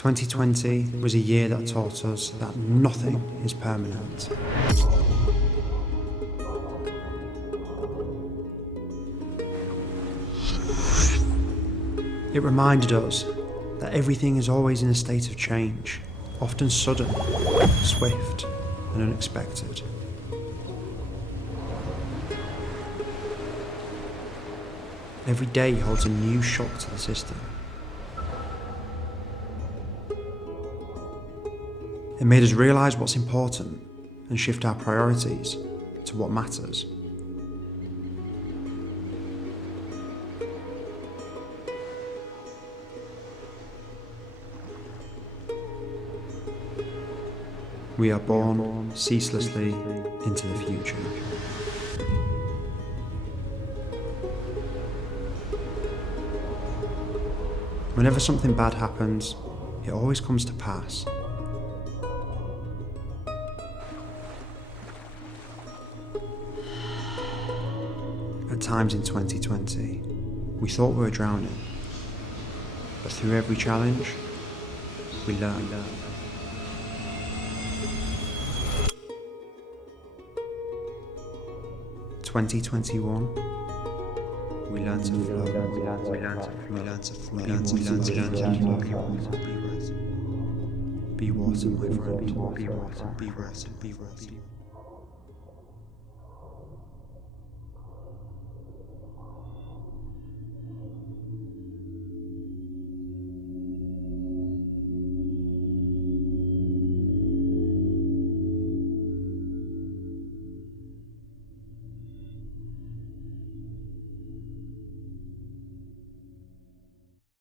2020 was a year that taught us that nothing is permanent. It reminded us that everything is always in a state of change, often sudden, swift, and unexpected. Every day holds a new shock to the system. It made us realise what's important and shift our priorities to what matters. We are born ceaselessly into the future. Whenever something bad happens, it always comes to pass. At times in 2020, we thought we were drowning, but through every challenge, we learn. 2021, we learn to flow, be water, my friend, be water.